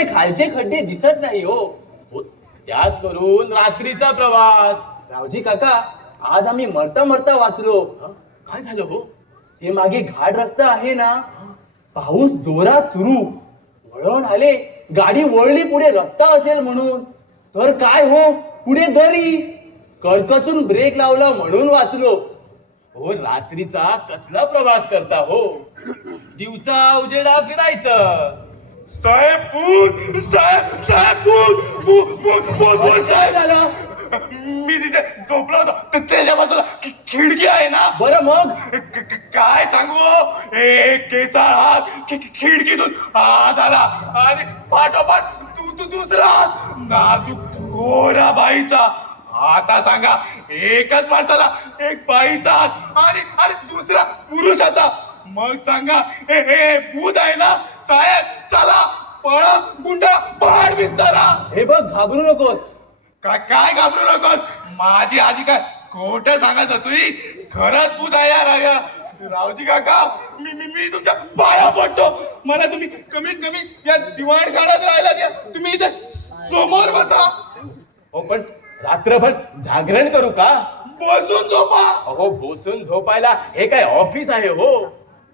ते खालचे खड्डे दिसत नाही हो. त्याच करून रात्रीचा प्रवास. रावजी काका, आज आम्ही मरता मरता वाचलो. काय झालं हो? ते मागे घाट रस्ता आहे ना, पाऊस जोरात सुरू, वळण आले, गाडी वळली पुढे रस्ता असेल म्हणून, तर काय हो, पुढे दरी. कडकचून ब्रेक लावला म्हणून वाचलो. हो, रात्रीचा कसला प्रवास करता हो? दिवसा उजेडा फिरायचं. साहेब पूत साहेब साहेब पूत काय झालं? मी तिथे झोपलो होतो त्याच्या बाजूला खिडकी आहे ना. बरं मग काय सांगू, एक केसा हात खिडकीतून हात आला आणि पाठोपाठ दुसरा हात नाजूक गोरा बाईचा. आता सांगा, एकच माणसाला एक बाईचा हात आणि दुसरा पुरुषाचा. मग सांगा, हे भूत आहे ना साहेब. चला पळा, गुंडा पहाड विस्तारा. हे बघ, घाबरू नकोस. काय घाबरू नकोस. माझी आजी काय खोटं सांगत होती. खरंच भूत आहे यार. रावजी काका, मी तुमच्या पाया पडतो. मला तुम्ही कमीत कमी या दिवाण खाण्यात राहायला द्या. तुम्ही इथे समोर बसा. हो, पण रात्रभर जागरण करू का? बसून झोपा. अहो, बसून झोपायला हे काय ऑफिस आहे हो?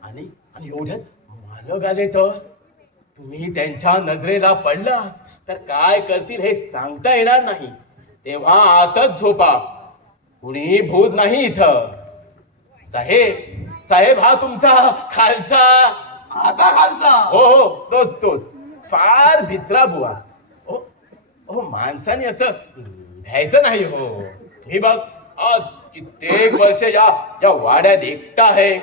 आणि एवढ्यात मालक आले तर तुम्ही त्यांच्या नजरेला पडलास तर काय करतील हे सांगता येणार नाही. तेव्हा आतच झोपा. कुणी भूत नाही इथं. साहेब हा तुमचा खालचा. आता खालचा. हो, तोच फार भित्रा बुवा. हो, माणसाने असं भ्यायचं नाही हो. मी बघ, आज कित्येक वर्ष या वाड्यात एकटा आहे.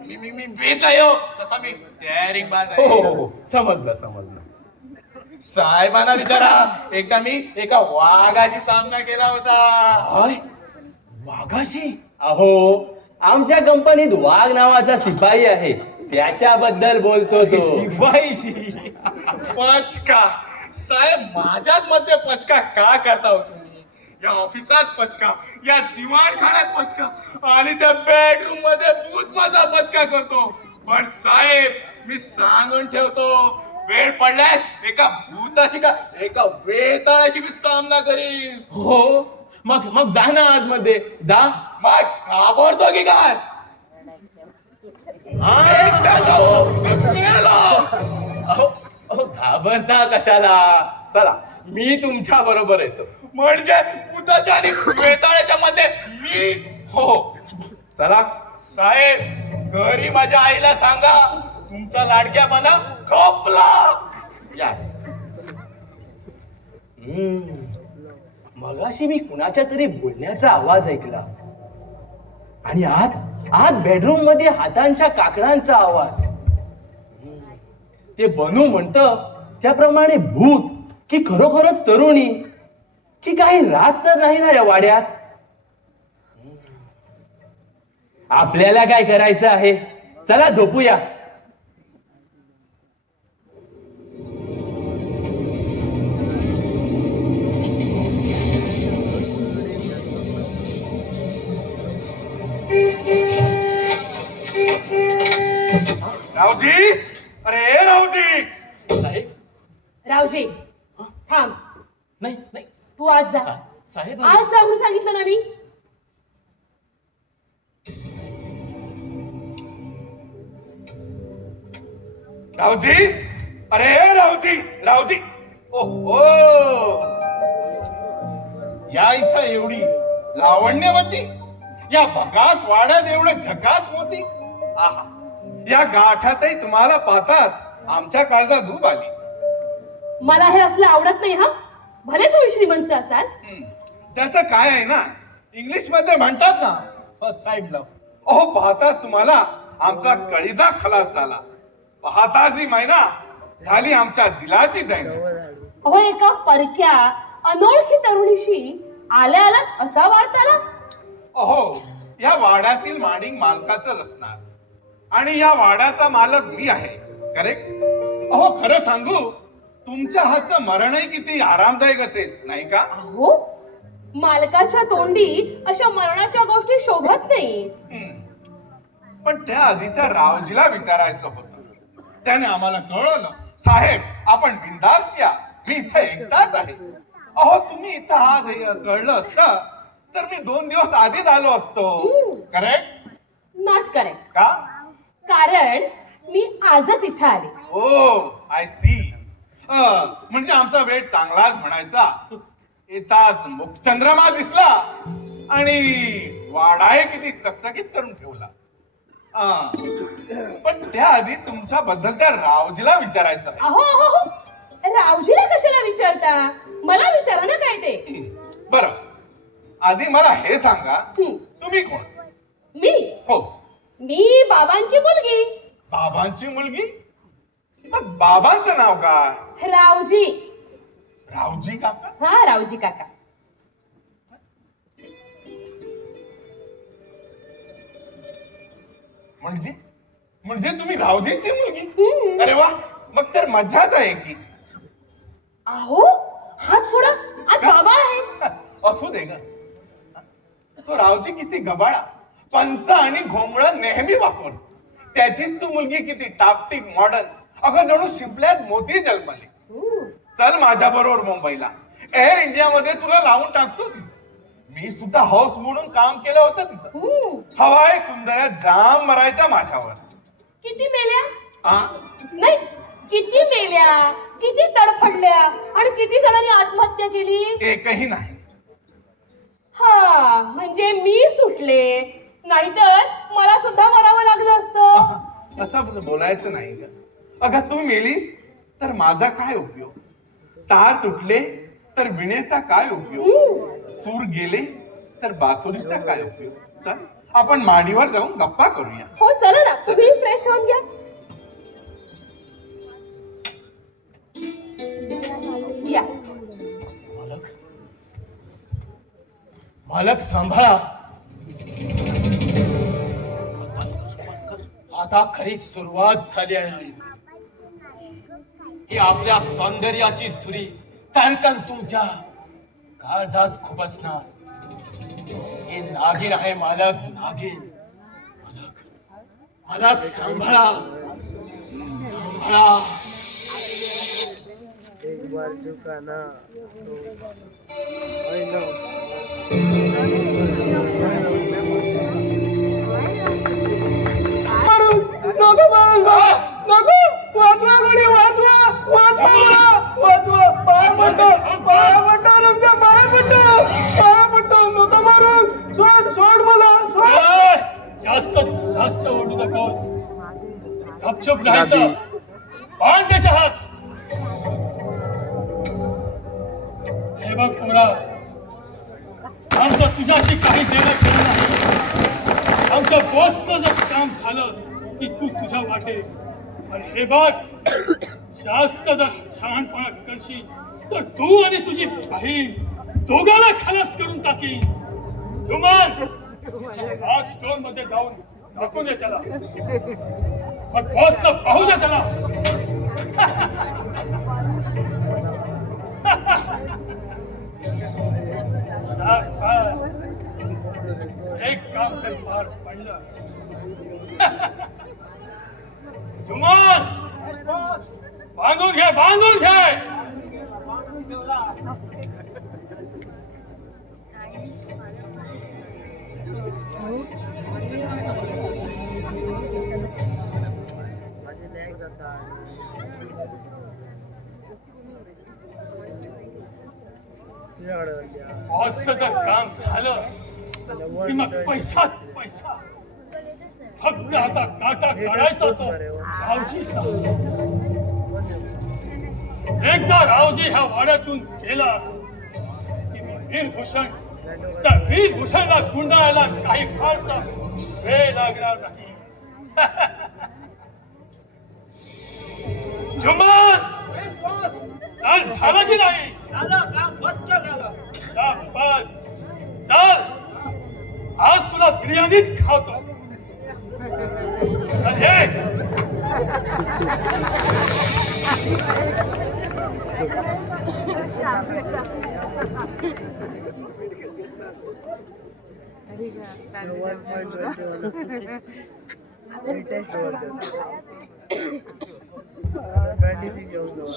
मी भीत नाही हो. तसा मी डेअरिंग बाज आहे. हो, समजलं. साहेबांना विचारा, एकदा मी एका वाघाशी सामना केला होता. काय? वाघाशी? अहो, आमच्या कंपनीत वाघ नावाचा शिपाई आहे, त्याच्याबद्दल बोलतो तो. शिपाईशी पचका. साहेब, माझ्याच मध्ये पचका का करता हो तुम्ही? या ऑफिसात पचका, या दिवाणखान्यात पचका, आणि त्या बेडरूम मध्ये भूत माझा पचका करतो. पण साहेब, मी सांगून ठेवतो, वेळ पडल्यास एका भूताशी का एका वेताळाशी मी सामना करीन. हो, मग जा ना आतमध्ये जा. मग घाबरतो की काय? एकटा जाऊ गेलो. अहो, घाबरता कशाला? चला, मी तुमच्या बरोबर येतो. म्हणजे भूताच्या आणि वेताळाच्या मध्ये मी. हो, चला. साहेब, घरी माझ्या आईला सांगा, तुमचा लाडक्या बना खोपला. या. मगाशी मी कुणाच्या तरी बोलण्याचा आवाज ऐकला, आणि आत बेडरूम मध्ये हातांच्या काकडांचा आवाज. ते बनू म्हणत त्याप्रमाणे भूत की खरोखरच तरुणी की काही राहत तर नाही ना या वाड्यात? आपल्याला काय करायचं आहे? चला झोपूया. रावजी, अरे रावजी. साहेब, रावजी, थांब. नाही, तू आज जा. साहेब, आज जा म्हणून सांगितलं ना मी. रावजी, अरे रावजी. ओ, या इथं एवढी लावण्यवती, या भकास वाड्यात एवढं झकास होती. आहा, या गाठातही तुम्हाला पाहताच आमच्या काळजात धूप आली. मला हे असलं आवडत नाही हा. भले तुम्ही श्रीमंत असाल. त्याचं काय आहे ना, इंग्लिश मध्ये म्हणतात ना, फर्स्ट साइड लव्ह. अहो, पाहताच तुम्हाला आमचा कळीजा खलास झाला. पाहताच ही महिना झाली आमच्या दिलाची दैन. अहो, एका परक्या अनोळखी तरुणीशी आल्यालाच असा वार्ताला. अहो, या वाड्यातील माणिक मालकाचं असणार, आणि या वाड्याचा मालक मी आहे, करेक्ट? अहो, खरं सांगू, तुमच्या हातचं मरणही किती आरामदायक असेल, नाही का? अहो, मालकाच्या तोंडी अशा मरणाच्या गोष्टी शोभत नाही. पण त्याआधी त्या रावजीला विचारायचं होतं. त्याने आम्हाला कळवलं, साहेब आपण बिनधास्त या. मी इथं एकटाच आहे. अहो तुम्ही इथं आहात हे कळलं असतं तर मी 2 दिवस आधीच आलो असतो. करेक्ट? Not correct. का? कारण मी आजच इथं आले. ओ आय सी. म्हणजे आमचा वेळ चांगलाच म्हणायचा. येताच मुखचंद्रमा दिसला आणि वाडाही किती चकचकीत करून ठेवला. पण त्याआधी तुमच्याबद्दल त्या रावजीला विचारायचं आहे. अहो अहो अहो. रावजीला कशाला विचारता? मला विचारा ना काय ते. बरं, आधी मला हे सांगा, हं. तुम्ही कोण? मी हो, मी बाबांची मुलगी बाबांची मुलगी. मग बाबांचं नाव काय? रावजी. रावजी काका. हा रावजी काका. म्हणजे म्हणजे तुम्ही रावजींची मुलगी? हं. अरे वा, मग तर मजाच आहे की. अहो हात सोडा, आज बाबा आहे. असू दे ग. तो रावजी किती गबाळा, पंच आणि घोंगळ नेहमी वापरतो. त्याचीच तू मुलगी किती टापटीक मॉडर्न, अगं जणू शिंपल्यात मोती जन्मले. चल माझ्या बरोबर मुंबईला. एअर इंडिया मध्ये तुला लावून टाकतो तिथे. मी सुद्धा हाऊस म्हणून काम केलं होतं तिथं. हवाई सुंदर्या जाम मरायच्या माझ्यावर. किती मेल्या? आ? नाही, किती मेल्या, किती तडफडल्या आणि किती जणांनी आत्महत्या केली? एकही नाही. हा म्हणजे मी सुटले, नाहीतर मला सुद्धा मरावं लागलं असतं. असं बोलायचं नाही ग. अगं तू मेलीस तर माझा काय उपयोग? तार तुटले तर विणेचा काय उपयोग? सूर गेले तर बासुरीचा काय उपयोग? चल आपण माडीवर जाऊन गप्पा करूया. हो चला ना, तुम्ही फ्रेश होऊन घ्या. या. मालक सांभाळा. आता खरी सुरुवात झाली आहे. ही आपल्या सौंदर्याची सुरी चालकन तुमच्या काळजात खुपसणार. हे नागिन आहे मालक, नागिन. मालक मालक सांभाळा, सांभाळा. एक बार झुकाना I know. जास्त जास्त ओढू नकोस. गपचूप राहायचं. पान त्याच्या हात. हे बघ पोरा, आमचं तुझ्याशी काही देणं घेणं नाही. आमच्या बॉसचं जर काम झालं की तू तुझ्या वाटे. पण हे बघ, जास्त जर शहाणपणा करशील तर तू आणि तुझी बहीण दोघांना खलास करून टाकी. जुमान आज स्टोन मध्ये जाऊन ढकून दे त्याला. मग बॉसला पाहू दे त्याला. शाबास. एक काम तर पार पडलं. जुमान बांधून घे, बांधून घे. माझे नाही जातात. तुझ्याकडे द्या. बॉसचं जर काम झालं की मग पैसाच पैसा. फक्त आता काटा काढायचा तो रावजीचा. एकदा रावजी ह्या वाड्यातून गेला की मी वीरभूषण, त्या वीरभूषणला गुंडाळायला काही फारसा वेळ लागणार नाही. जुमान काल झालं की नाही? शाबास. चल आज तुला बिर्याणीच खावतो. चल ये. टेस्ट 26 येऊन जाऊ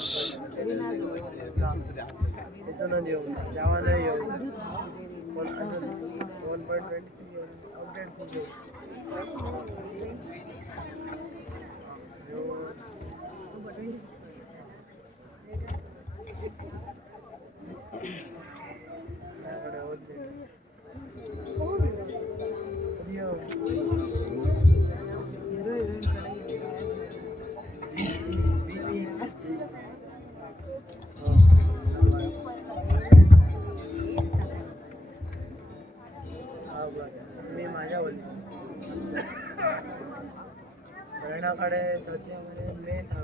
इथूनच येऊ जेव्हा नाही येऊ पण असं 1.26 येऊन अपडेट खूप येऊ माझ्याकडे होते मी माझ्या बहिणाकडे सध्याकडे मेस आहे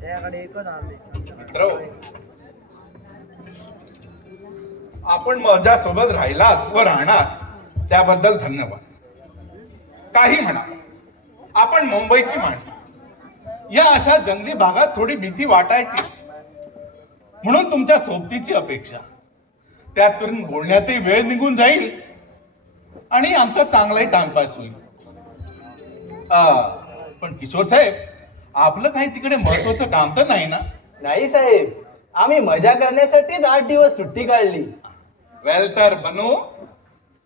त्याकडे एकच आंबे आपण माझ्यासोबत राहिलात व राहणार त्याबद्दल धन्यवाद. काही म्हणा, आपण मुंबईची माणसं या अशा जंगली भागात थोडी भीती वाटायचीच, म्हणून तुमच्या सोबतीची अपेक्षा. त्यातून बोलण्यातही वेळ निघून जाईल आणि आमचा चांगलाही टाइमपास होईल. पण किशोर साहेब, आपलं काही तिकडे महत्वाचं काम तर नाही ना? नाही साहेब, आम्ही मजा करण्यासाठीच 8 दिवस सुट्टी काढली. वेल तर बनू.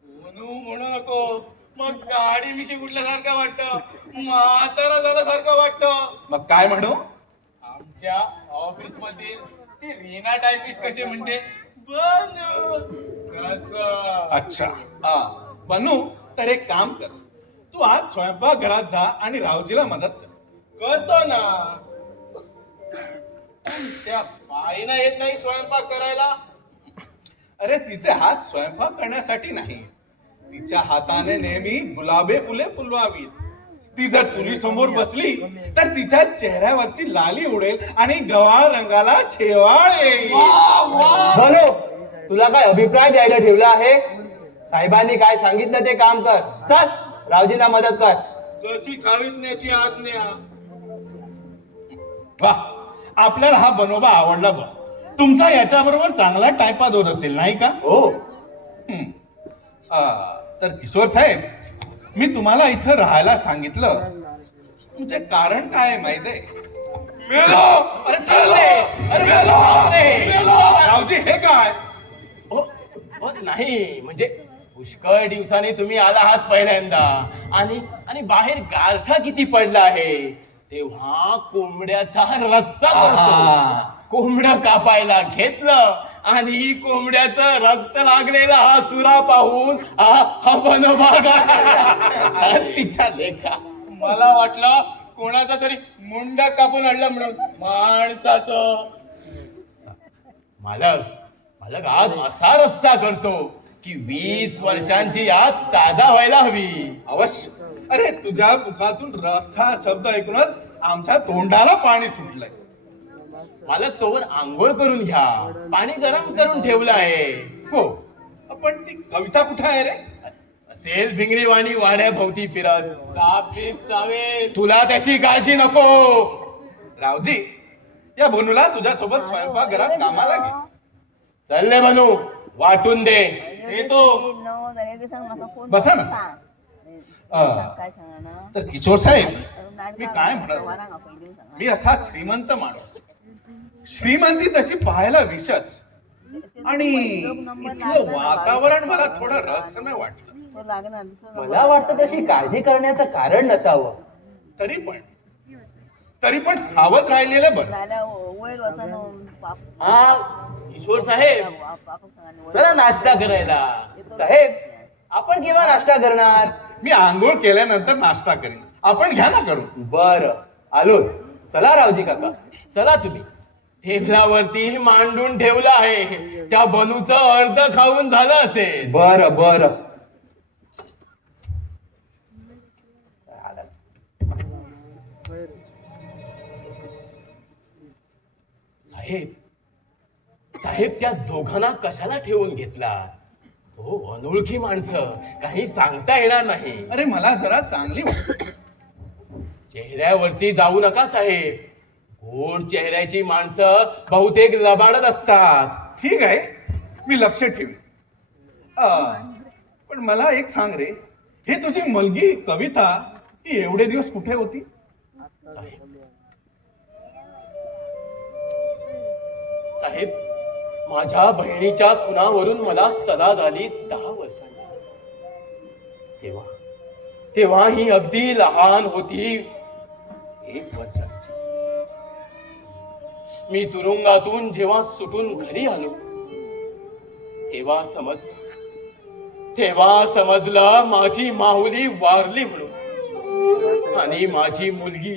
म्हणू नको, मग गाडी मिशी कुठल्यासारखं वाटतं, म्हातारा झाल्यासारखं वाटतं. मग काय म्हणू? आमच्या ऑफिस मधील ती रीना टायपिस्ट कशी म्हणते, बनू कसं. अच्छा, बनू तर एक काम कर, तू आज स्वयंपाकघरात जा आणि रावजीला मदत कर. करतो ना. त्या बाईना येत नाही स्वयंपाक करायला. अरे तिचे हात स्वयंपाक करण्यासाठी नाही, तिच्या हाताने नेहमी गुलाबे फुले फुलवावीत. ती जर चुली समोर बसली तर तिच्या चेहऱ्यावरची लाली उडेल आणि गव्हाळ रंगाला शेवाळ येईल. बनू, तुला काय अभिप्राय द्यायला ठेवला आहे? साहेबांनी काय सांगितलं ते काम कर. चल, रावजींना मदत कर. जशी खावितण्याची आज्ञा. वा, आपल्याला हा बनोबा आवडला बघ. तुमचा याच्याबरोबर चांगला टाइमपास होत असेल नाही का? हो. तर किशोर साहेब, मी तुम्हाला इथं राहायला सांगितलं तुमचे कारण काय आहे माहितीये? अरे रावजी, हे काय? नाही म्हणजे पुष्कळ दिवसांनी तुम्ही आला आहात पहिल्यांदा, आणि बाहेर गारठा किती पडला आहे, तेव्हा कोंबड्याचा रस्सा करतो. कोंबड्या कापायला घेतलं आणि कोंबड्याचं रक्त लागलेला हा सुरा पाहून हा बनोबा तिच्या लेखा. मला वाटलं कोणाचा तरी मुंडा कापून आणला म्हणून. माणसाचं. मालक आज असा रस्सा करतो की 20 वर्षांची याद ताजा व्हायला हवी. अवश्य. अरे, तुझ्या मुखातून रस्सा शब्द ऐकूनच आमच्या तोंडाला पाणी सुटलंय. मालक, तोवर आंघोळ करून घ्या. पाणी गरम करून ठेवलं आहे. हो, पण ती कविता कुठे आहे रे? असेल भिंगरीवाणी वाड्याभोवती फिरत. साप बीप चावेल. तुला त्याची काळजी नको. रावजी, या बनूला तुझ्यासोबत स्वयंपाकघरात कामाला घे. चालले बनू, वाटून दे. येतो. बसा ना. तर किशोर साहेब, मी काय म्हणत, मी असा श्रीमंत माणूस, श्रीमंती तशी पाहायला विषच, आणि इथलं वातावरण मला थोडं रहस्यमय वाटलं. मला वाटतं तशी काळजी करण्याचं कारण नसावं. तरी पण सावध राहिलेलं बरं. हा किशोर साहेब, चला नाश्ता करायला. साहेब, आपण केव्हा नाश्ता करणार? मी आंघोळ केल्यानंतर नाश्ता करीन. आपण घ्या ना करून. बर, आलोच. चला रावजी काका, चला. तुम्ही टेबलावरती मांडून ठेवलं आहे, त्या बनूचं अर्ध खाऊन झालं असेल. बर बर. साहेब, त्या दोघांना कशाला ठेवून घेतला? हो, अनोळखी माणसं, काही सांगता येणार नाही. अरे, मला जरा चांगली वाटते. चेहऱ्यावरती जाऊ नका साहेब. गोड चेहऱ्याची माणसं बहुतेक लबाडत असतात. ठीक आहे, मी लक्ष ठेवीन. पण मला एक सांग रे, हे तुझी मुलगी कविता ही एवढे दिवस कुठे होती? साहेब, माझ्या बहिणीच्या खुनावरून मला सजा झाली 10 वर्षांची. तेव्हा ही अगदी लहान होती, 1 वर्षाची. मी तुरुंगातून जेव्हा सुटून घरी आलो तेव्हा समजलं माझी माहुली वारली म्हणून. आणि माझी मुलगी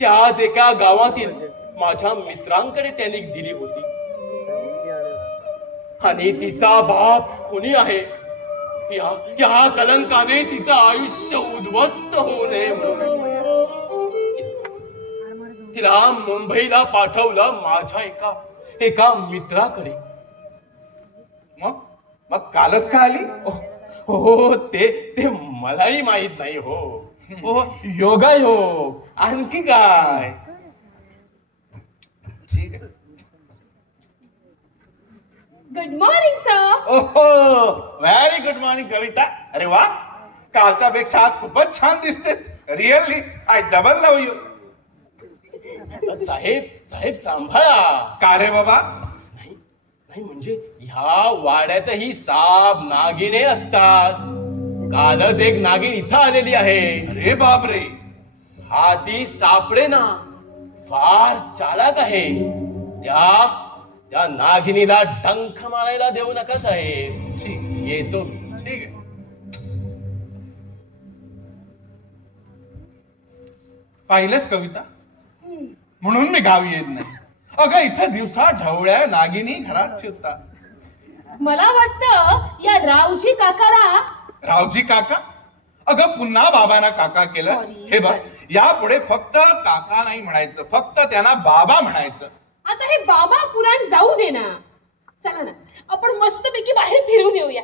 त्याच एका गावातील माझ्या मित्रांकडे त्यांनी दिली होती. आणि तिचा बाप खुनी आहे. या कलंकाने तिचं आयुष्य उद्ध्वस्त होऊ नये म्हणून तिला मुंबईला पाठवलं माझ्या एका मित्राकडे. मग कालच का आली? हो, ते मलाही माहित नाही हो. हो, योगायोग, आणखी काय. ठीक आहे. Good morning sir. ओहो, व्हेरी गुड मॉर्निंग कविता. अरे वा, कालच्या पेक्षा आज खूपच छान दिसतेस. Really I double love you. साहेब सांभाळा. का रे बाबा? नाही म्हणजे ह्या वाड्यातही साप नागिने असतात. कालच एक नागिन इथं आलेली आहे. अरे बापरे. हा ती सापडे ना, फार चालाक आहे. त्या नागिनीला डंख मारायला देऊ नका साहेब. येतो. ठीक आहे. पाहिलंच कविता, म्हणून मी गावी येत नाही. अगं इथं दिवसा ढवळ्या नागिनी घरात शिरतात. मला वाटतं या रावजी काकाला. रावजी काका? अगं पुन्हा बाबांना काका केलं. Sorry, हे बघ, sorry. यापुढे फक्त काका नाही म्हणायचं, फक्त त्यांना बाबा म्हणायचं. आता हे बाबा पुराण जाऊ दे ना. चला ना, आपण मस्तपैकी बाहेर फिरून येऊया.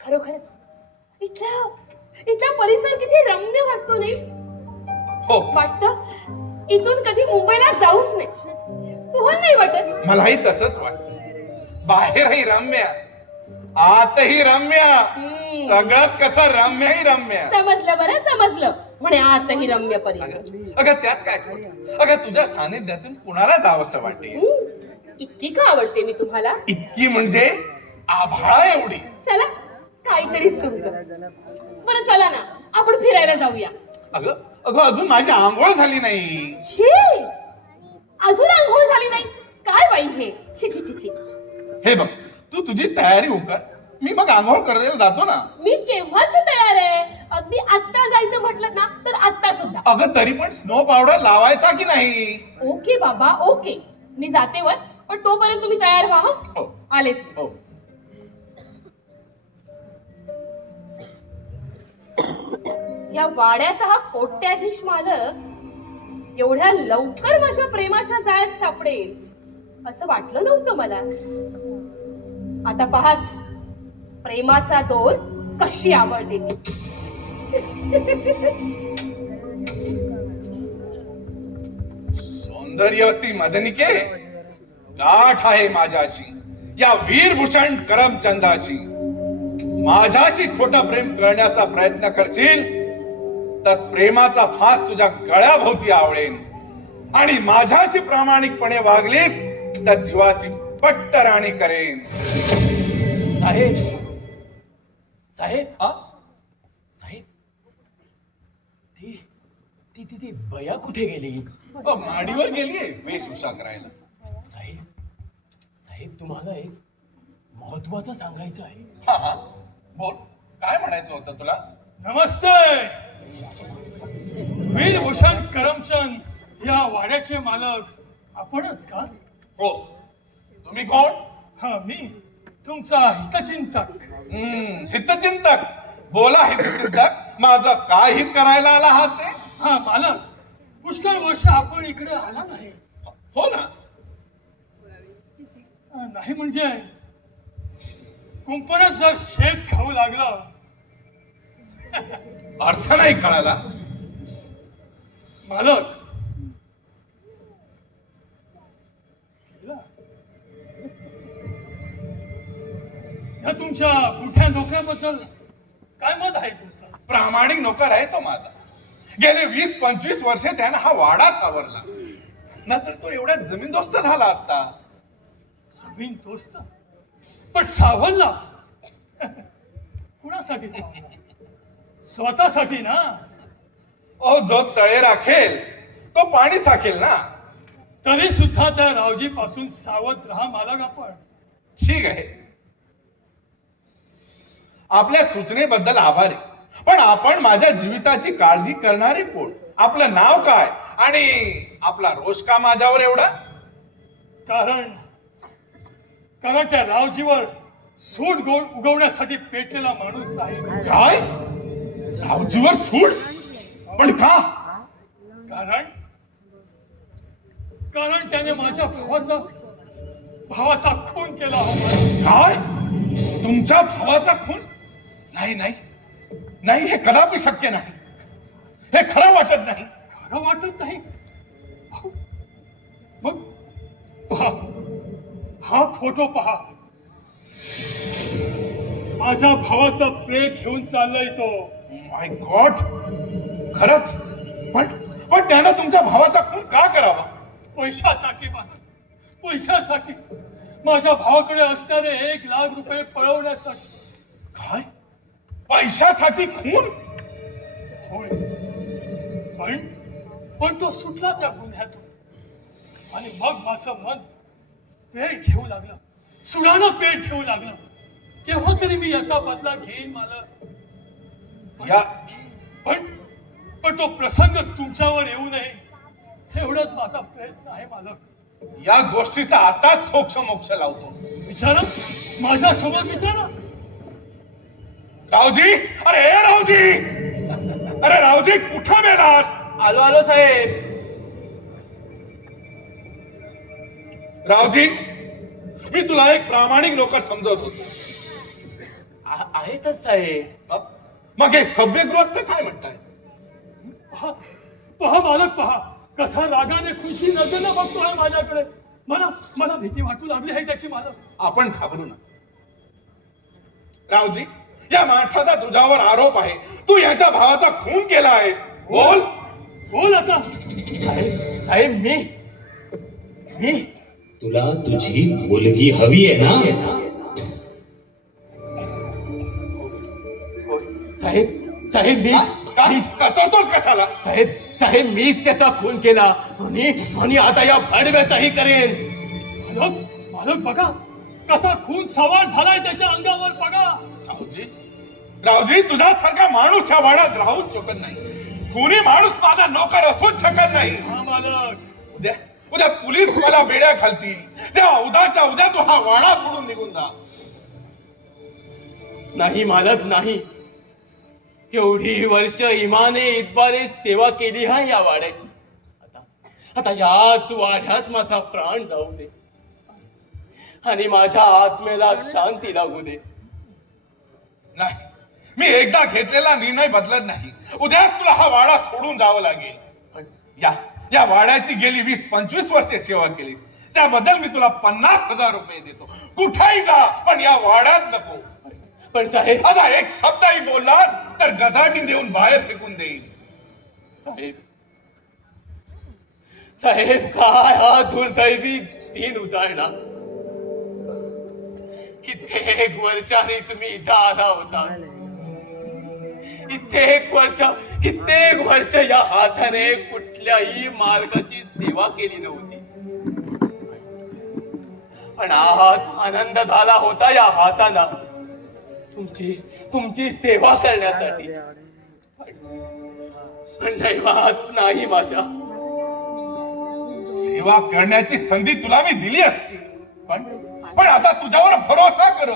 खरोखरच इथला परिसर किती रम्य वाटतो नाही? हो, वाटतं इथून कधी मुंबईला जाऊच नाही. तुम्हाला नाही वाटत? मलाही तसंच वाटतं. बाहेरही रम्य, आतही रम्य, सगळंच कसं रम्यही रम्य. समजलं बरं, समजलं. म्हणे आतही रम्य परिसर. अगं त्यात काय खोटं? अगं तुझ्या सानिध्यातून कुणाला जावंसं वाटेल. इतकी का आवडते मी तुम्हाला? इतकी म्हणजे आभाळा एवढी. चला, काहीतरीच तुमचं. बरं चला ना, आपण फिरायला जाऊया. अगं अगं अजून माझी आंघोळ झाली नाही. छे, अजून आंघोळ झाली नाही? काय बाई हे, छी छी छी छी. हे बघ, तू तुझी तयारी उकर, मी मग आंघोळ करायला जातो ना. मी केव्हाची तयार आहे. अगदी आत्ता जायचं म्हटलं ना तर आत्ता सुद्धा. अगं तरी पण स्नो पावडर लावायचा की नाही? ओके बाबा, ओके. मी जाते वर, पण तोपर्यंत तुम्ही तयार व्हा. हं? हो. आलेच. हो. या वाड्याचा हा कोट्याधीश मालक एवढ्या लवकर माझ्या प्रेमाच्या जाळ्यात सापडेल असं वाटलं नव्हतं मला. आता पहाच, प्रेमाचा दोर कशी आवडते ती. सौंदर्यवती मदनिके, गाठ आहे माझ्याशी या वीरभूषण करमचंदाची. माझ्याशी खोटं प्रेम करण्याचा प्रयत्न करशील तर प्रेमाचा फास तुझ्या गळ्याभोवती आवळेन. आणि माझ्याशी प्रामाणिकपणे वागलीस तर जीवाची पट्टराणी करेन. साहेब साहेब आ? साहेब, ती बया कुठे गेली? माडीवर गेलीये वेशभूषा करायला. साहेब तुम्हाला एक महत्वाचं सांगायचं आहे. हा हा, बोल, काय म्हणायचं होतं तुला? नमस्ते. वीरभूषण करमचंद या वाड्याचे मालक आपणच का? हो. तुम्ही कोण? हा, मी तुमचा हितचिंतक. हितचिंतक. बोला हितचिंतक, माझं काय हित करायला आला आहात ते? हा मालक, पुष्कळ वर्ष आपण इकडे आला नाही. हो ना. नाही म्हणजे कुंपणच जर शेत खाऊ लागलं. अर्थ नाही कळाला. मालक, या तुमच्या मोठ्या नोकऱ्याबद्दल काय मत आहे तुमचं? प्रामाणिक नोकर आहे तो माझा. गेले 20-25 वर्षे त्यानं हा वाडा सावरला, नंतर तो एवढ्या जमीनदोस्त झाला असता. जमीन दोस्त पण सावरला कुणासाठी सावरला? स्वतःसाठी ना. ओ, जो तळे राखेल तो पाणी साकेल ना. तरी सुद्धा त्या रावजी पासून सावध राहा मालक आपण. ठीक आहे, आपल्या सूचनेबद्दल आभारी, पण आपण माझ्या जीविताची काळजी करणारे कोण? आपलं नाव काय आणि आपला रोष का माझ्यावर एवढा? कारण कारण त्या रावजीवर सूड गोड उगवण्यासाठी पेटलेला माणूस आहे. काय? रावजीवर सूड? पण का? कारण कारण त्याने माझ्या भावाचा खून केला हो मालक. काय? तुमच्या भावाचा खून? नाही नाही नाही, हे कदापि शक्य नाही. हे खरं वाटत नाही. खरं वाटत नाही? मग पहा, हा फोटो पहा. माझ्या भावाचा प्रेत घेऊन चाललाय तो. माय गॉड, खरंच? पण त्यानं तुमच्या भावाचा खून का करावा? पैशासाठी मालक, पैशासाठी. माझ्या भावाकडे असणारे 1,00,000 रुपये पळवण्यासाठी. काय? पैशासाठी खून? होय, पण तो सुटला त्या गुन्ह्यातून. आणि मग माझं मन पेट घेऊ लागलं, सुडानं पेट घेऊ लागलं. केव्हा तरी मी याचा बदला घेईन मालक. या पण तो प्रसंग तुमच्यावर येऊ नये एवढाच माझा प्रयत्न आहे मालक. या गोष्टीचा आताच सोक्ष मोक्ष लावतो. विचारा, माझ्या समोर विचारा. रावजी, अरे ए रावजी, अरे रावजी, कुठं गेलास? आलो आलो साहेब. रावजी, मी तुला एक प्रामाणिक नोकर समजत होतो. आहेतच साहेब. मग हे सभ्य गृहस्थ काय म्हणताय? पहा पहा मालक, पहा कसा रागाने खुशी नजरेनं बघतोय माझ्याकडे. मला भीती वाटू लागली आहे त्याची मालक. आपण घाबरू नका. रावजी, या माणसाचा तुझ्यावर आरोप आहे. तू याच्या भावाचा खून केला आहेस. बोल बोल आता. साहेब साहेब मी तुला तुझी मुलगी हवी आहे ना? साहेब साहेब करतोस कशाला? साहेब साहेब मीच त्याचा खून केला आणि आता या भडव्याचाही करेन. मालक बघा कसा खून सवार झालाय त्याच्या अंगावर बघा. रावजी, तुझ्यासारखा माणूस या वाड्यात राहूच शकत नाही. कोणी माणूस माझा नोकर असूच शकत नाही. हा मालक, उद्या पोलीस मला बेड्या घालतील, तेव्हा उद्याच्या उद्या तू हा वाडा सोडून निघून जा. नाही मालक नाही. एवढी वर्ष इमाने इतबारे सेवा केली हा या वाड्याची. आता याच वाड्यात माझा प्राण जाऊ दे आणि माझ्या आत्मेला शांती लागू दे. नाही, मी एकदा घेतलेला निर्णय बदलत नाही. उद्याच तुला हा वाडा सोडून जावं लागेल. पण या वाड्याची गेली 20-25 वर्षे सेवा केलीस, त्याबद्दल मी तुला 50,000 रुपये देतो. कुठेही जा, पण या वाड्यात नको. पण साहेब, आता एक शब्दही बोललास तर गजाटी देऊन बाहेर फेकून देईल. साहेब साहेब काय हा दुर्दैवी दिन उजाळला. कित्येक वर्षांनी तुम्ही इथं आला होता. कित्येक वर्ष या हाताने कुठल्याही मार्गाची सेवा केली नव्हती. पण आज आनंद झाला होता या हाताना तुमची सेवा करण्यासाठी. पण दैवात नाही माझ्या. सेवा करण्याची संधी तुला मी दिली असती, पण आता तुझ्यावर भरोसा कर.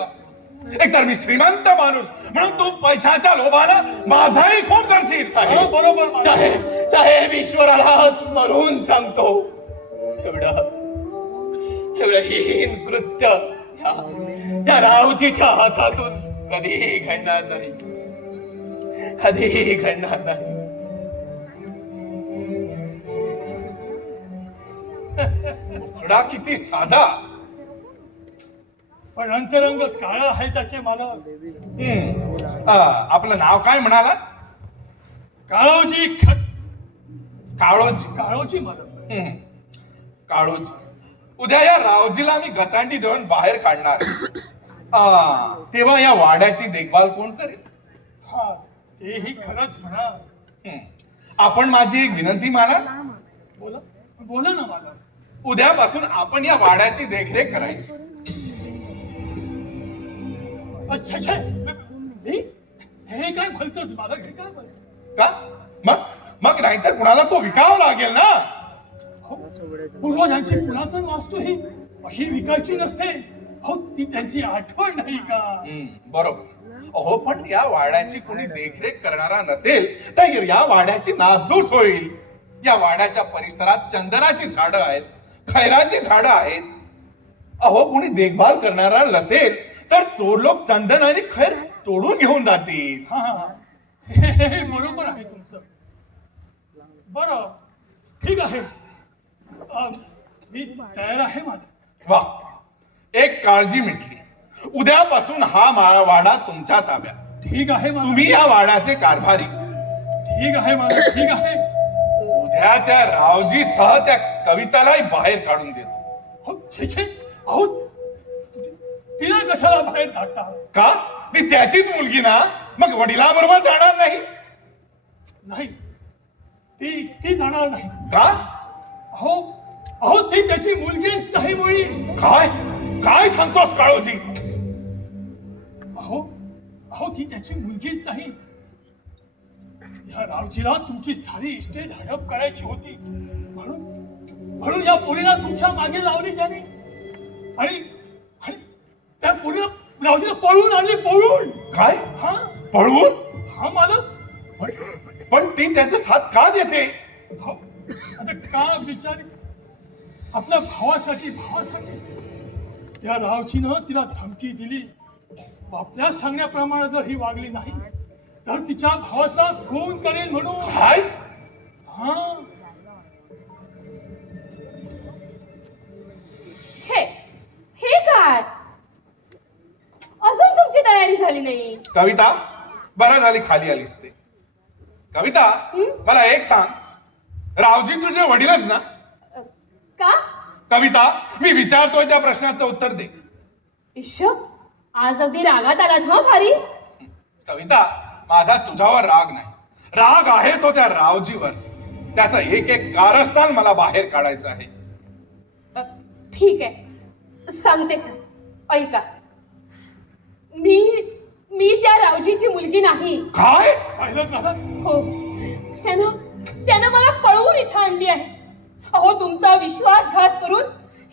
एकतर मी श्रीमंत माणूस म्हणून तू पैशाच्या लोभानं माझाही खून करशील. साहेब बरोबर मालक. साहेब ईश्वराला स्मरून सांगतो, एवढं हीन कृत्य या रावजीच्या हातातून कधीही घडणार नाही. कधीही घडणार नाही. खडा किती साधा, पण अंतरंग काळ आहे त्याचे मालक. आपलं नाव काय म्हणाला? काळोजी काळोजी काळोजी मालक. हम्म. काळोजी उद्या या रावजीला मी गचांडी देऊन बाहेर काढणार. तेव्हा या वाड्याची देखभाल कोण करेल? हा तेही खरंच म्हणा. हम्म. आपण माझी एक विनंती माना. बोला बोला ना मालक. उद्यापासून आपण या वाड्याची देखरेख करायची. अच्छा अच्छा. मी हे काय म्हणतोस मालक, हे काय म्हणतोस? का मग मग नाहीतर कुणाला तो विकावा लागेल ना. हो, पूर्वजांची पुरातन वास्तू ही अशी विकायची नसते. हो ती त्यांची आठवण नाही का? बरोबर. अहो पण या वाड्याची कोणी देखरेख करणारा नसेल तर या वाड्याची नासधूस होईल. या वाड्याच्या परिसरात चंदनाची झाडं आहेत, खैराची झाडं आहेत. अहो कोणी देखभाल करणारा नसेल तर चोर लोक चंदन आणि खैर तोडून घेऊन जातील. हा हा. हे बरोबर आहे तुमचं. बरं ठीक आहे. मी तयार आहे मालक. वा, एक काळजी मिटली. उद्यापासून हा वाडा तुमच्या ताब्यात. ठीक आहे मालक. तुम्ही या वाड्याचे कारभारी. ठीक आहे मालक, ठीक आहे. उद्या त्या रावजी सह त्या कवितालाही बाहेर काढून देतो. हो छे छे. अहो तिला कशाला बाहेर टाकता? का? ती त्याचीच मुलगी ना, मग वडिलाबरोबर जाणार नाही नाही, ती ती जाणार नाही. का? अहो अहो ती त्याची मुलगीच नाही मुळी. काय काय सांगतोस काळोजी? अहो अहो ती त्याची मुलगीच नाही. या रावजीला तुमची सारी इस्टेट हडप करायची होती, म्हणून म्हणून या पोरीला तुमच्या मागे लावली त्याने. आणि आणि त्या पोरीला रावजीला पळून आणली, पळून. काय? हा पळवून? हा मालक. पण ती त्याचा साथ का देते? हो, आता का बिचारी आपल्या भावासाठी या रावजीनं तिला धमकी दिली. आपल्या सांगण्याप्रमाणे जर ही वागली नाही तर तिच्या भावाचा खून करेल म्हणून. काय? हा छे, हे काय अजून तुमची तयारी झाली नाही? कविता, बरं झाली खाली आलीस ते. कविता, मला एक सांग, रावजी तुझे वडीलच ना? का? कविता, मी विचारतोय त्या प्रश्नाचं उत्तर दे. इश्श, आज अगदी रागात आलात हा भारी. कविता, माझा तुझ्यावर राग नाही. राग आहे तो त्या रावजीवर. त्याचं एक एक कारस्थान मला बाहेर काढायचं आहे. ठीक आहे, सांगते तर ऐका. मी त्या रावजीची मुलगी नाही. काय? पाहिलं ना? हो, त्यानं मला पळवून इथं आणली आहे. अहो तुमचा विश्वासघात करून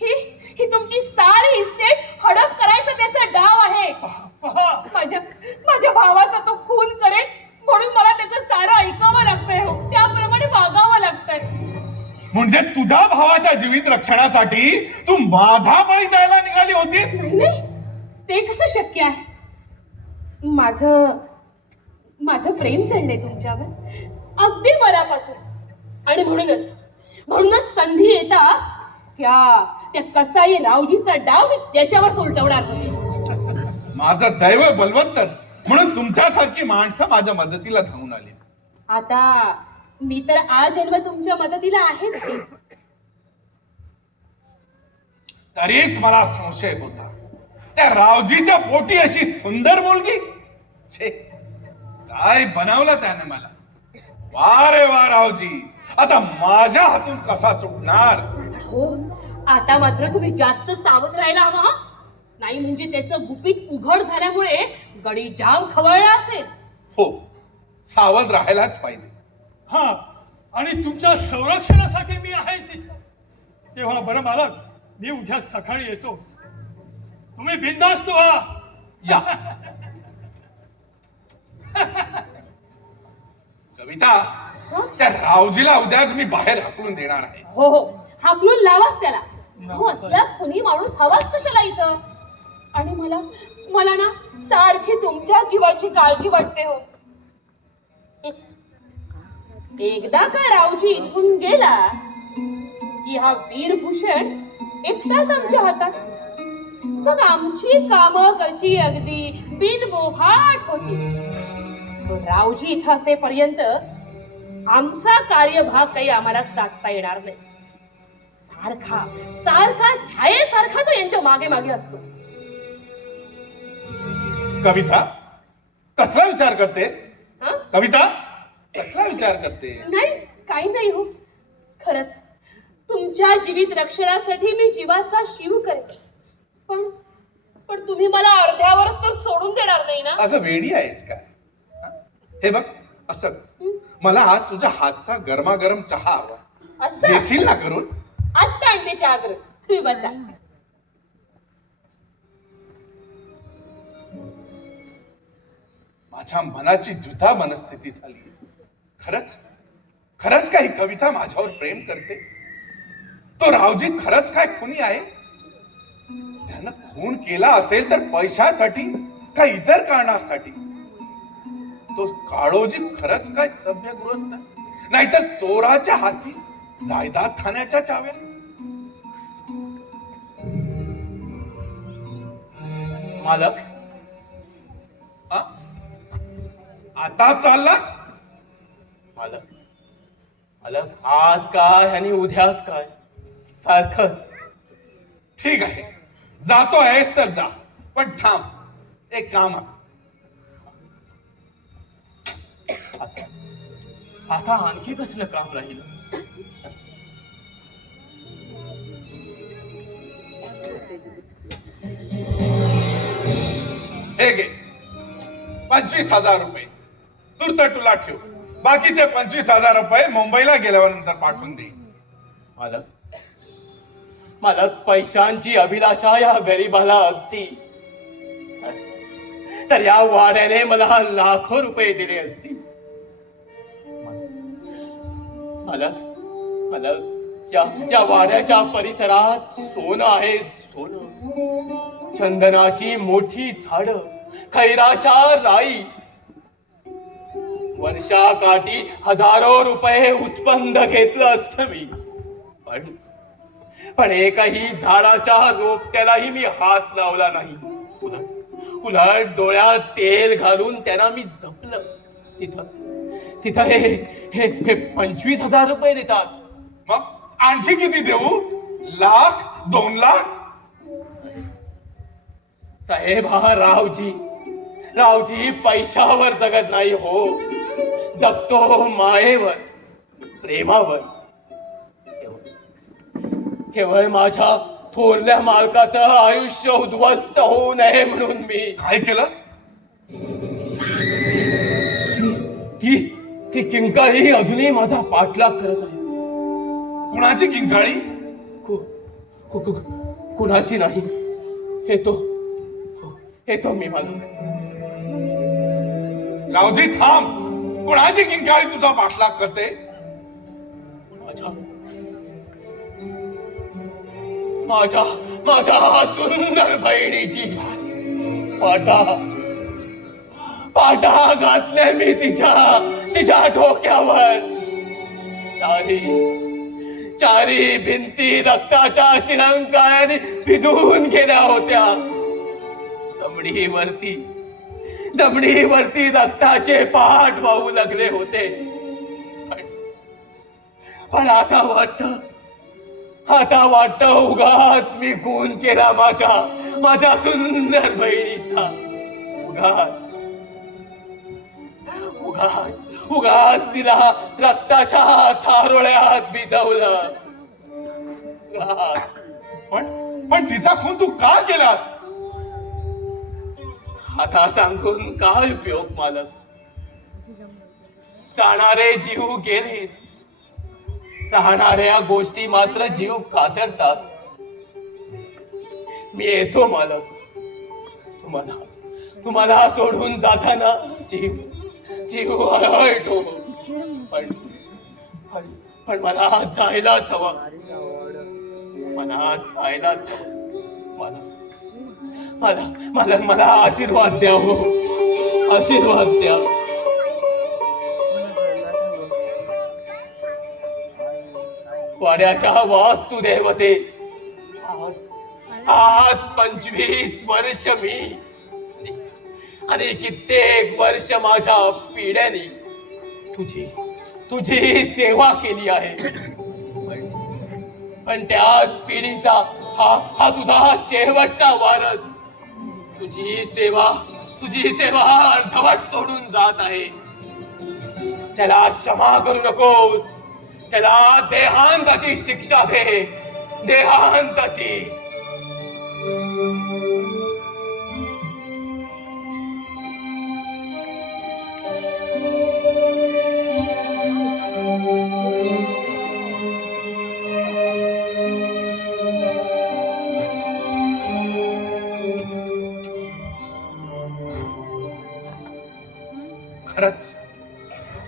ही तुमची सारी इस्टेट हडप करायचा त्याचा डाव आहे. माझ्या भावाचा तो खून करेल म्हणून मला त्याचं सारं ऐकावं लागतंय. हो, त्याप्रमाणे वागावं लागतंय. म्हणजे तुझ्या भावाच्या जीवित रक्षणासाठी तू माझा बळी द्यायला निघाली होतीस? नाही, ते कसं शक्य आहे? माझं प्रेम चढलंय तुमच्यावर अगदी मनापासून. आणि म्हणूनच संधी येता त्या कसाई रावजीचा डाव मी त्याच्यावर सोलटवणार होते. माझं दैव बलवत्तर म्हणून तुमच्यासारखी माणसं माझ्या मदतीला धावून आली. आता मी तर आजन्म तुमच्या मदतीला आहेच की. तरीच मला संशय होता, त्या रावजीच्या पोटी अशी सुंदर मुलगी. छे, काय बनवलं त्याने मला. वा रे वा रावजी, आता माझ्या हातून कसा सुटणार? हो, आता मात्र तुम्ही जास्त सावध राहायला हवं हा. नाही म्हणजे त्याचं गुपित उघड झाल्यामुळे गडी जाम खवळला असेल. हो, सावध राहायलाच पाहिजे. हा, आणि तुमच्या संरक्षणासाठी मी आहेच इथे. तेव्हा बरं मालक, मी उद्या सकाळी येतोच. तुम्ही बिनधास्त व्हा. या. कविता, त्या रावजीला उद्याच मी बाहेर हाकलून देणार आहे. हो हो, हाकलून लावाच त्याला. हो, असला कुणी माणूस हवाच कशाला इथं. आणि मला ना सारखी तुमच्या जीवाची काळजी वाटते. हो, एकदा का रावजी इथून गेला की हा वीरभूषण एकटाच आमच्या हातात. मग आमची कामं कशी अगदी बिनमोहाट होती. तो रावजी इथं असेपर्यंत आमचा कार्यभाग काही आम्हाला साधता येणार नाही. सारखा सारखा छायेसारखा तो यांच्या मागे मागे असतो. कविता कसला विचार करतेस? हं? कविता कसला विचार करते? नाही, काही नाही हो. खरंच तुमच्या जीवित रक्षणासाठी मी जीवाचा शिव करेन. पण पण तुम्ही मला अर्ध्यावरच तर सोडून देणार नाही ना? अगं वेडी आहेस काय? हे बघ असं मला आज तुझ्या हातचा गरमागरम चहा हवा. असं देशील ना करून? आत्ता आणते चहागर. तुम्ही बसा. माझ्या मनाची द्विधा मनस्थिती झाली. खरंच खरंच काही कविता माझ्यावर प्रेम करते? तो रावजी खरंच काय खुनी आहे? त्यानं खून केला असेल तर पैशासाठी का इतर कारणासाठी? तो काळोजी खरंच काय सभ्य गृहस्थ, नाहीतर चोराच्या हाती जायदाद खाण्याच्या चाव्या? मालक, आ? आता चाललास? मालक मालक आज काय आणि उद्याच काय सारखंच. ठीक आहे, जातो आहेस तर जा, पण थांब, एक काम आहे. आता आणखी कसलं काम राहिलं? हे घे 25,000 रुपये. तूर्त तुला ठेव. बाकीचे 25,000 रुपये मुंबईला गेल्यानंतर पाठवून दे. मालक मालक पैशांची अभिलाषा या गरीबाला असती तर या वाड्याने मला लाखो रुपये दिले असते. मालक मालक या वाड्याच्या परिसरात सोनं आहे, सोनं. चंदनाची मोठी झाड, खैराच्या राई. वर्षाकाठी हजारो रुपये उत्पन्न घेतलं असतं मी. पण एकही झाडाच्या रोपट्यालाही मी हात लावला नाही. उलट डोळ्यात तेल घालून त्यांना मी जपलं. तिथं हे 25,000 रुपये देतात. मग आणखी किती देऊ? लाख? 2 लाख? साहेब, हा रावजी पैशावर जगत नाही हो. जगतो मायेवर, प्रेमावर. केवळ माझ्या थोरल्या मालकाचं आयुष्य उद्ध्वस्त होऊ नये म्हणून मी. काय केलं? ती किंकाळी अजूनही माझा पाठलाग करत आहे. कुणाची किंकाळी? कुणाची नाही, हे तो मी मालक. रावजी थांब. कुणाची किंकाळी तुझा पाठलाग करते? माझ्या सुंदर बहिणीची पाटा घातले मी तिच्या डोक्यावर. चारी भिंती रक्ताच्या चिरंकाळ्याने भिजून गेल्या होत्या. जमिनीवरती रक्ताचे पाठ वाहू लागले होते. पण आता वाटत उगाच मी खून केला माझ्या सुंदर बहिणीचा. उगाच तिला रक्ताच्या थारोळ्यात भिजवलं. पण तिचा खून तू का केलास? आता सांगून काय उपयोग मालक? जाणारे जीव गेले, राहणाऱ्या गोष्टी मात्र जीव कातरतात. मी येतो मालक. तुम्हाला सोडून जाताना जीव हळहळतो. पण मला जायलाच हवं. मला आशीर्वाद द्या हो. आशीर्वाद द्या. वाड्याच्या वास्तू देवते, आज 25 वर्ष मी आणि कित्येक वर्ष माझ्या पिढ्यानी तुझी सेवा केली आहे. पण त्याच पिढीचा हा तुझा शेवटचा वारस. तुझी सेवा अर्धवट सोडून जात आहे. त्याला क्षमा करू नकोस. त्याला देहांताची शिक्षा दे. देहांताची.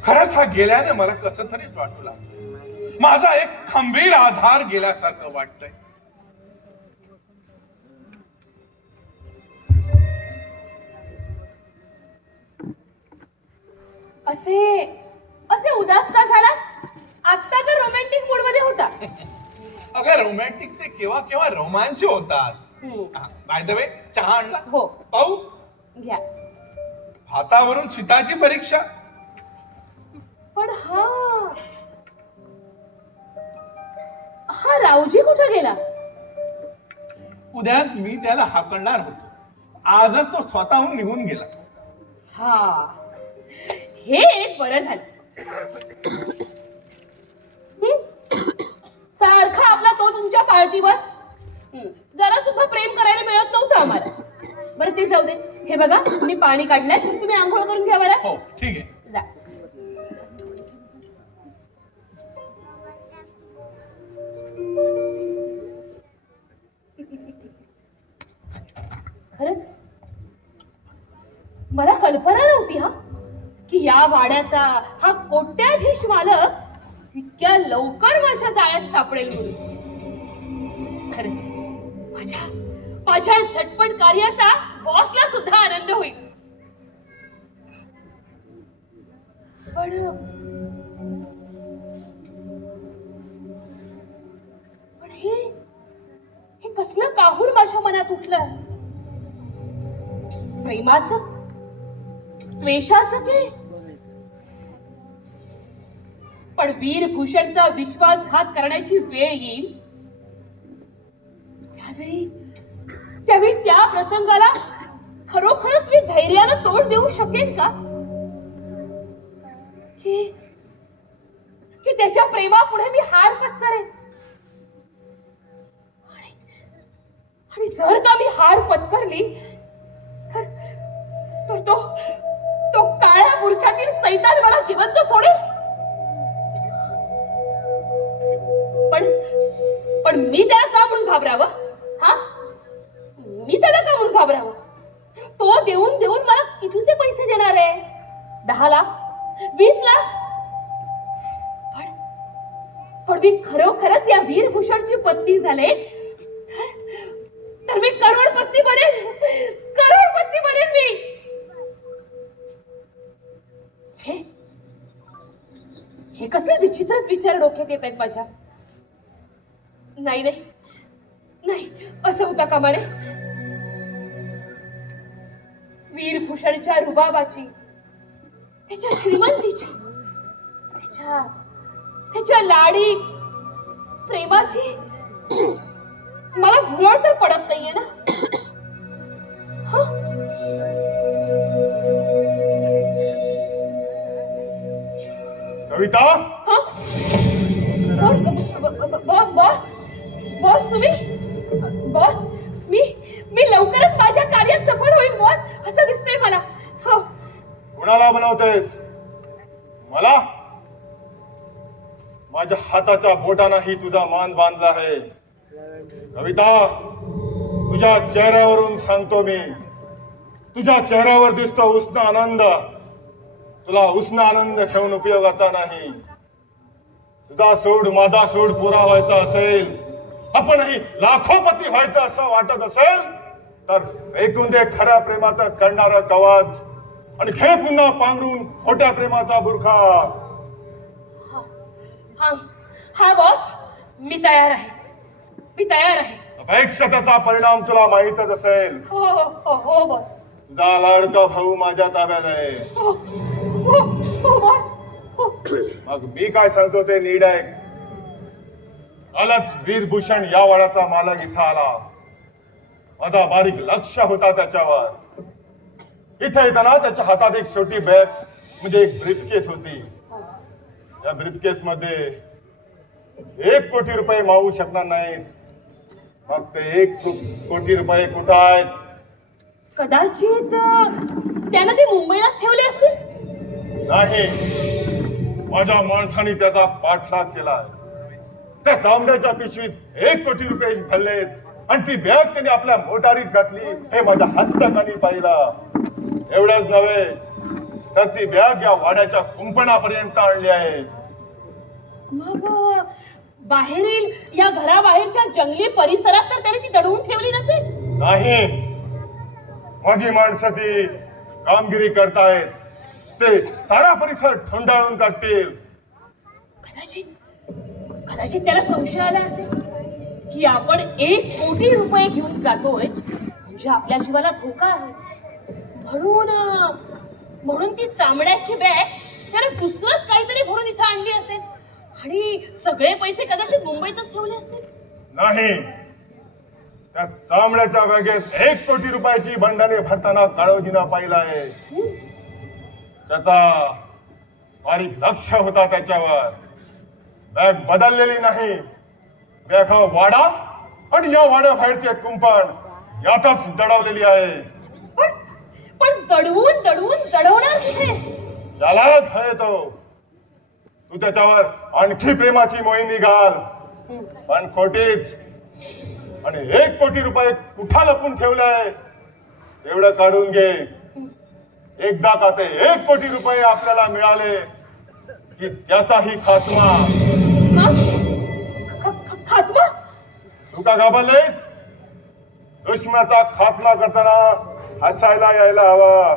खरंच हा गेल्याने मला कसं तरीच वाटू लागलं. माझा एक खंबीर आधार गेल्यासारखं वाटतंय. असे उदास का झाला? आता तर रोमॅन्टिक मूड मध्ये होता. अगं रोमॅन्टिकचे केव्हा केव्हा रोमांच होतात. बाय द वे चहा आणला? हो. पाहू. घ्या. हातावरून चिताची परीक्षा. पण हा रावजी कुठे गेला? उद्याच मी त्याला हाकलणार होतो. आजच तो स्वतःहून निघून गेला. हा, हे एक बरं झालं. सारखा आपला तो तुमच्या पाळतीवर जरा सुद्धा प्रेम करायला मिळत नव्हतं आम्हाला. बरं ते जाऊ दे. हे बघा मी पाणी काढलंय, तुम्ही आंघोळ करून घ्या बरं. हो ठीक आहे. जा. खरंच मला कल्पना नव्हती की या वाड्याचा हा कोट्याधीश मालक इतक्या लवकर माझ्या जाळ्यात सापडेल म्हणून. खरंच माझ्या झटपट कार्याचा बॉसला सुद्धा आनंद होईल. पण हे कसलं काहूर माझ्या मनात उठलं? प्रेमाचं, द्वेषाचं ते. पण वीरभूषणचा विश्वासघात करण्याची वेळ येईल त्यावेळी त्या प्रसंगाला खरोखरच मी धैर्यानं तोंड देऊ शकेन का? की त्याच्या प्रेमापुढे मी हार पत्करेन? आणि जर का मी हार पत्करली तर तो काळ्या बुरख्यातील सैतान मला जिवंत सोडेल. पण मी त्याला का म्हणून घाबरावं? मी त्याला का म्हणून घाबरावं? तो देऊन देऊन मला कितीचे पैसे देणार आहे? 10 लाख, 20 लाख? पण मी खरोखरच या वीरभूषणची पत्नी झाले तर मी करोडपती बनेन. करोडपती बनेन मी. छे, हे कसले विचित्रच विचार डोक्यात येत आहेत माझ्या. नाही नाही नाही, असं होता कामा नये. वीरभूषणच्या रुबाबाची, त्याच्या श्रीमंतीची, त्याच्या लाडी प्रेमाची मला भुरळ तर पडत नाहीये ना? कविता. बॉस तुम्ही? बॉस मी लवकरच माझ्या कार्यात सफल होईल बॉस, असं दिसतंय मला. कुणाला बनवतेस? मला? माझ्या हाताच्या बोटांनाही तुझा मान बांधला आहे. कविता, तुझ्या चेहऱ्यावरून सांगतो मी, तुझ्या चेहऱ्यावर दिसतो उष्ण आनंद. तुला उष्ण आनंद घेऊन उपयोगाचा नाही. तुझा सूड माझा सूड पुरा व्हायचा असेल, आपणही लाखोपती व्हायचं असं वाटत असेल तर फेकून दे खऱ्या प्रेमाचा चढणारा कवच आणि घे पुन्हा पांघरून खोट्या प्रेमाचा बुरखा. हा बॉस, मी तयार आहे. अपेक्षतेचा परिणाम तुला माहीतच असेल. हो बॉस. तुझा लाडका भाऊ माझ्या ताब्यात आहे. हो बॉस. मग मी काय सांगतो ते नीट ऐक. कालच वीरभूषण या वाड्याचा मालक इथं आला. माझा बारीक लक्ष होता त्याच्यावर. इथे येताना त्याच्या हातात एक छोटी बॅग म्हणजे एक ब्रीफकेस होती. या ब्रीफकेस मध्ये 1 कोटी रुपये मावू शकणार नाहीत. मग ते 1 कोटी रुपये कुठं आहेत? कदाचित त्यानं ते मुंबईलाच ठेवले असतील. नाही, माझ्या माणसाने त्याचा पाठलाग केला. त्या चांबड्याच्या पिशवीत 1 कोटी रुपये घाललेत आणि ती बॅग त्याने आपल्या मोटारीत घातली हे माझ्या हस्तकानी पाहिलं. एवढंच नव्हे तर ती बॅग या वाड्याच्या कुंपणापर्यंत आणली आहे. मग बाहेरील या घराबाहेरच्या जंगली परिसरात तर त्याने ती दडवून ठेवली नसेल. नाही, माझी माणसं ती कामगिरी करतायत. ते सारा परिसर थंडाळून काढतील. कदाचित त्याला संशय आला असेल की आपण 1 कोटी रुपये घेऊन जातोय म्हणजे आपल्या जीवाला धोका आहे. म्हणून ती चामड्याची बॅग त्याने दुसरंच काहीतरी भरून इथं आणली असेल आणि सगळे पैसे कदाचित मुंबईतच ठेवले असतील. नाही, त्या चामड्याच्या बॅगेत 1 कोटी रुपयाची बंडाने भरताना काळोजीना पाहिलाय. त्याचा बारीक लक्ष होता त्याच्यावर. बॅग बदललेली नाही. बॅग हा वाडा आणि या वाड्याबाहेरचे कुंपण यातच दडवलेली आहे. पण दडवणार कुठे? चालाक आहे तो. तू त्याच्यावर आणखी प्रेमाची मोहीम निघाल पण खोटीच. आणि 1 कोटी रुपये कुठा लपून ठेवलंय तेवढं काढून घे. एकदा का ते 1 कोटी रुपये आपल्याला मिळाले की त्याचाही खात्मा. खात्मा? तू का घाबरलेस? दुश्मनाचा खात्मा करताना हसायला यायला हवा.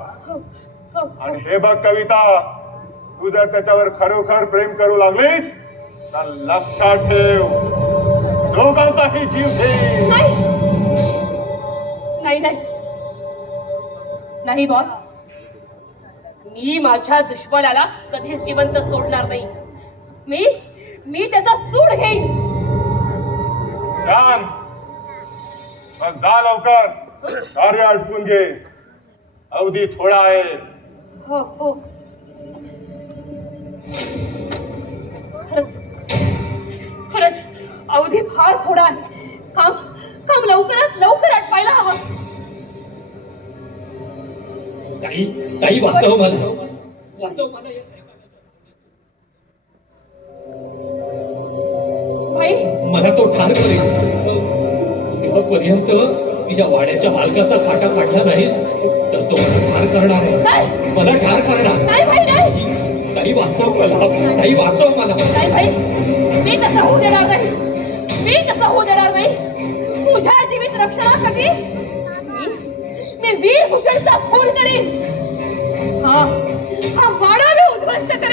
आणि हे बघ कविता, तू जर त्याच्यावर खरोखर प्रेम करू लागलीस तर लक्षात ठेव दोघांचाही जीव घेईल. नाही बॉस, मी माझ्या दुश्मनाला कधीच जिवंत सोडणार नाही. मी त्याचा सूड घेईन. छान, मग जा लवकर. कार्य आटपून घे. अवधी थोडा आहे. हो. खरंच अवधी फार थोडा आहे. काम लवकरात लवकर आटपायला हवं. ताई वाचव मला. वाचव मला या साहेबाला. भाई, मला तो ठार करेल. तेव्हापर्यंत या वाड्याच्या मालकाचा काटा काढला नाहीस तर तो मला ठार करणार आहे. नाही. मला ठार करणार. नाही भाई, नाही. ताई वाचव मला. ताई वाचव मला. नाही भाई, मी तसा होऊ देणार नाही. तुझ्या जीवित रक्षणासाठी मी वीरभूषणचा खून करीन. हा वाडा मी उद्ध्वस्त करेन.